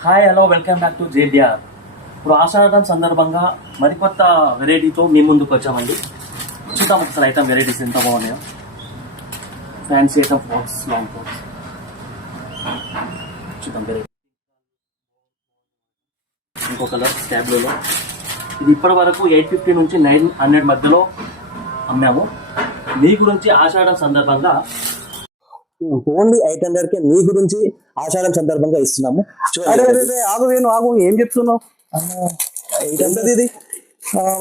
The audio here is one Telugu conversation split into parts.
Hi hello welcome back to JBR. ఇప్పుడు ఆషాఢం సందర్భంగా మరికొత్త వెరైటీతో మీ ముందుకు వచ్చామండి. చూద్దాం ఒకసారి ఐటమ్ వెరైటీస్ ఎంత బాగున్నాయో. Fancy item frocks, long frocks చూద్దాం వెరైటీ. ఇంకో కలర్ స్టాబ్లోలో ఇది ఇప్పటి వరకు 850 నుంచి 900 మధ్యలో అమ్మాము. మీ గురించి ఆషాఢం సందర్భంగా ఓన్లీ 800కే మీ గురించి ఆషాఢం సందర్భంగా ఇస్తున్నాము. ఆగు వేణు ఆగు, ఏం చెప్తున్నావు? 800 ఇది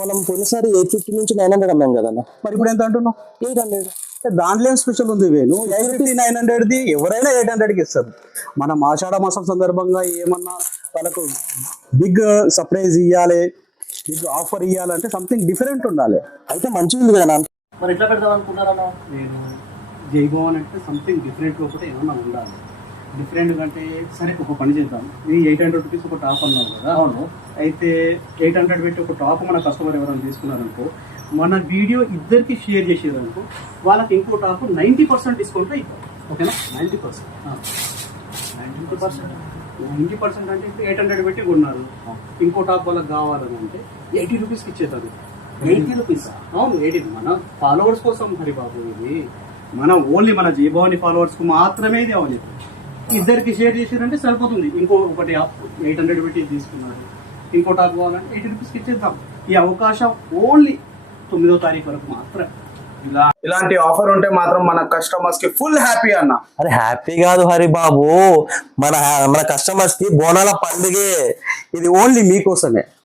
మనం పోయినసారి 850 నుంచి 900 అమ్మాం కదన్న. మరి ఇప్పుడు ఎంత అంటున్నావు? 800. దాంట్లో ఏం స్పెషల్ ఉంది వేణు? 850 900ది ఎవరైనా 800కి ఇస్తారు. మనం ఆషాఢ మాసం సందర్భంగా ఏమన్నా వాళ్ళకు బిగ్ సర్ప్రైజ్ ఇవ్వాలి, బిగ్ ఆఫర్ ఇవ్వాలంటే సంథింగ్ డిఫరెంట్ ఉండాలి. అయితే మంచిగా ఉంది కదా. మరి ఎట్లా పెడదాం అనుకుంటారన్నా? నేను జైభవన్ అంటే సంథింగ్ డిఫరెంట్ ఒకటి ఏమన్నా ఉండాలి. డిఫరెంట్ అంటే సరే ఒక పని చేద్దాం. ఇది 800 రూపీస్ ఒక టాప్ అన్నావు కదా. అవును. అయితే 800 పెట్టి ఒక టాప్ మన కస్టమర్ ఎవరైనా తీసుకున్నారనుకో, మన వీడియో ఇద్దరికి షేర్ చేసేదనుకో, వాళ్ళకి ఇంకో టాప్ 90% డిస్కౌంట్లో ఇద్దాం. ఓకేనా? 90%. 90% అంటే ఇప్పుడు 800 పెట్టి కొన్నారు, ఇంకో టాప్ వాళ్ళకి కావాలని అంటే 80 రూపీస్కి ఇచ్చేది. 80 రూపీస్? అవును, 80. మన ఫాలోవర్స్ కోసం హరి బాబు, ఇది మనం ఓన్లీ మన జయభవాని ఫాలోవర్స్ కు మాత్రమే ఇది అవని. ఇద్దరికి షేర్ చేసారంటే సరిపోతుంది. ఒకటి 800 పెట్టి తీసుకున్నారు, ఇంకో టాప్ కావాలంటే 80 రూపీస్కి ఇచ్చేద్దాం. ఈ అవకాశం ఓన్లీ 9వ తారీఖు వరకు మాత్రం. ఇలాంటి ఆఫర్ ఉంటే మాత్రం మన కస్టమర్స్ కి ఫుల్ హ్యాపీ అన్న. అరే హ్యాపీ కాదు హరి బాబు, మన మన కస్టమర్స్ కి బోనాల పండుగే. ఇది ఓన్లీ మీకోసమే.